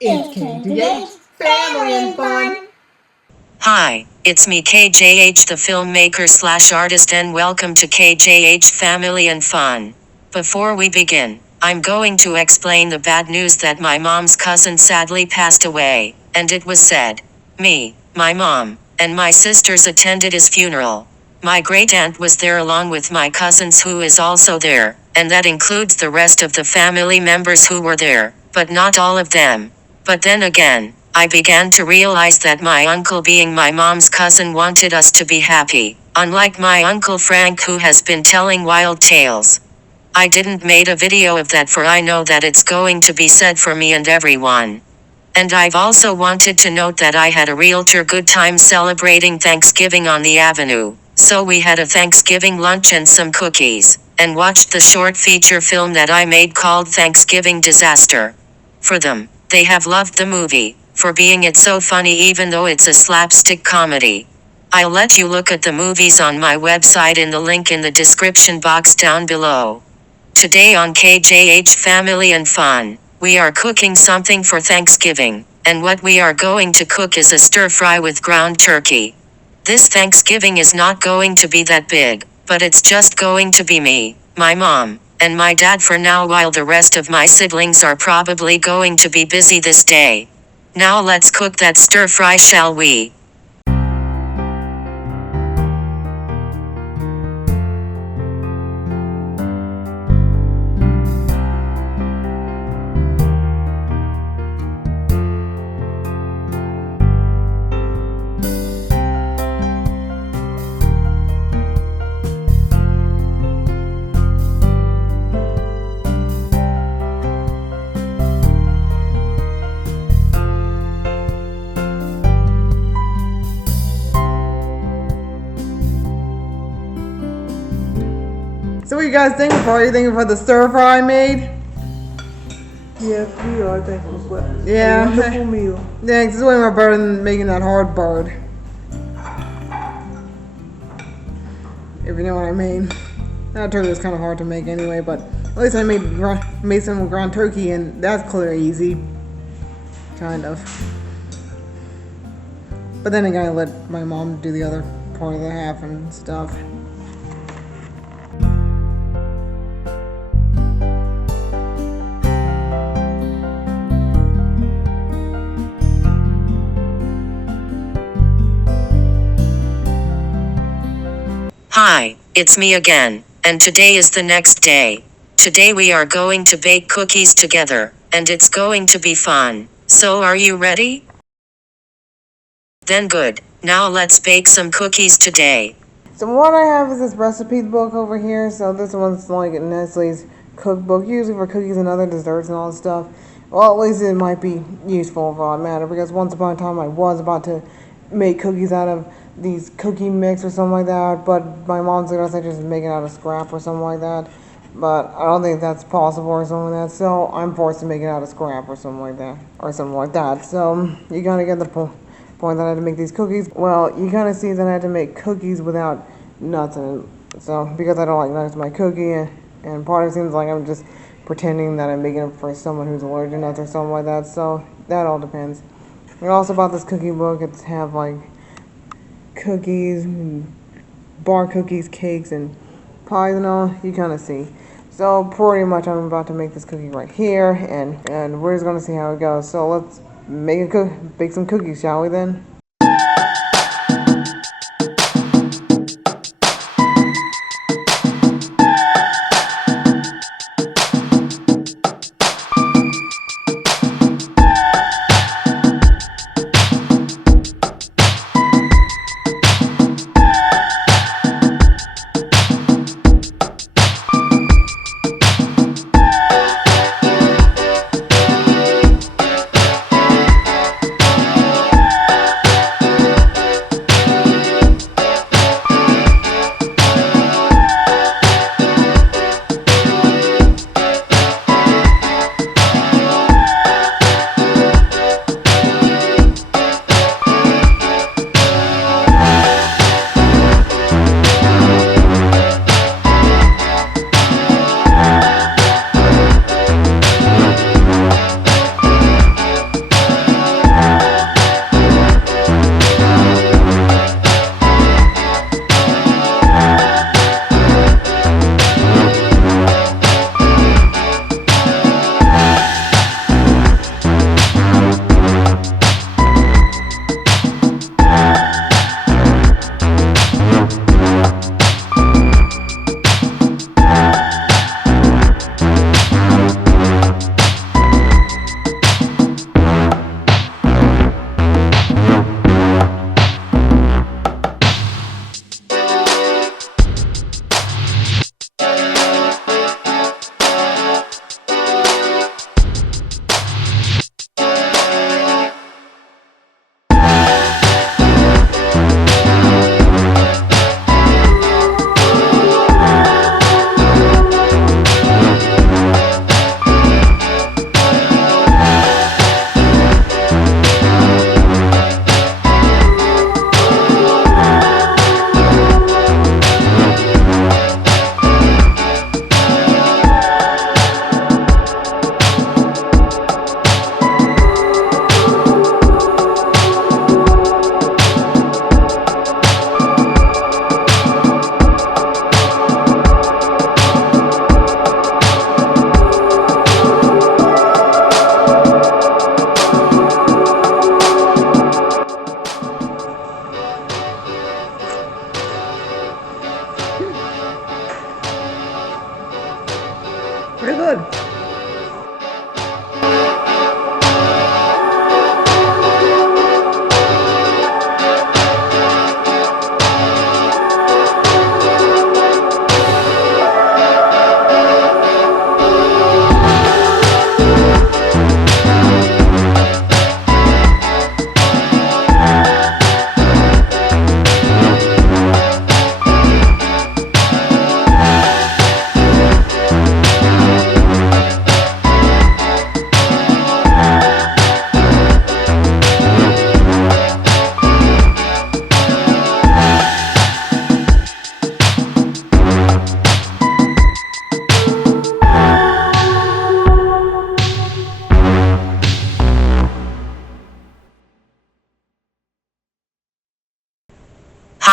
It's KJH Family and Fun. Hi, it's me KJH the filmmaker/artist and welcome to KJH Family and Fun. Before we begin, I'm going to explain the bad news that my mom's cousin sadly passed away, and it was said. Me, my mom, and my sisters attended his funeral. My great aunt was there along with my cousins who is also there, and that includes the rest of the family members who were there, but not all of them. But then again, I began to realize that my uncle being my mom's cousin wanted us to be happy, unlike my uncle Frank who has been telling wild tales. I didn't made a video of that for I know that it's going to be said for me and everyone. And I've also wanted to note that I had a realtor good time celebrating Thanksgiving on the avenue, so we had a Thanksgiving lunch and some cookies, and watched the short feature film that I made called Thanksgiving Disaster. For them, they have loved the movie, for being it's so funny even though it's a slapstick comedy. I'll let you look at the movies on my website in the link in the description box down below. Today on KJH Family and Fun, we are cooking something for Thanksgiving, and what we are going to cook is a stir fry with ground turkey. This Thanksgiving is not going to be that big, but it's just going to be me, my mom, and my dad for now while the rest of my siblings are probably going to be busy this day. Now let's cook that stir fry, shall we? So what you guys thinking for? Are you thinking for the stir fry I made? Yes, we are thankful for a Yeah. wonderful meal. Yeah, it's way more better than making that hard bird. If you know what I mean. That turkey was kind of hard to make anyway, but at least I made some ground turkey, and that's clear easy. Kind of. But then again, I let my mom do the other part of the half and stuff. Hi, it's me again, and today is the next day. Today we are going to bake cookies together, and it's going to be fun. So are you ready? Then good, now let's bake some cookies today. So what I have is this recipe book over here. So this one's like Nestle's cookbook, usually for cookies and other desserts and all this stuff. Well, at least it might be useful for all that matter, because once upon a time I was about to make cookies out of these cookie mix or something like that, but my mom suggested just make it out of scrap or something like that. But I don't think that's possible or something like that, so I'm forced to make it out of scrap or something like that. So you gotta get the point that I had to make these cookies. Well, you kind of see that I had to make cookies without nuts in it. So because I don't like nuts in my cookie, and part of it seems like I'm just pretending that I'm making it for someone who's allergic to nuts or something like that. So that all depends. And also about this cookie book, it's have like cookies, bar cookies, cakes, and pies and all. You kind of see. So pretty much I'm about to make this cookie right here, and we're just gonna see how it goes. So let's bake some cookies, shall we then?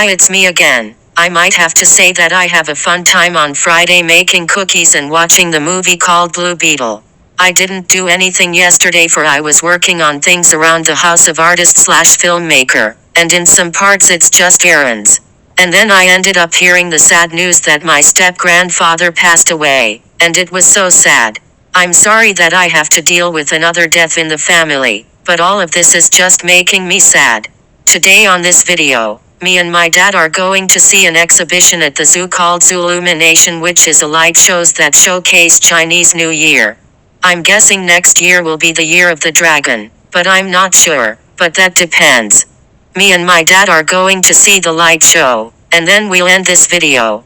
Hi, it's me again. I might have to say that I have a fun time on Friday making cookies and watching the movie called Blue Beetle. I didn't do anything yesterday for I was working on things around the house of artist/filmmaker, and in some parts it's just errands. And then I ended up hearing the sad news that my step-grandfather passed away, and it was so sad. I'm sorry that I have to deal with another death in the family, but all of this is just making me sad. Today on this video, me and my dad are going to see an exhibition at the zoo called Zoolumination, which is a light shows that showcase Chinese New Year. I'm guessing next year will be the year of the dragon, but I'm not sure, but that depends. Me and my dad are going to see the light show, and then we'll end this video.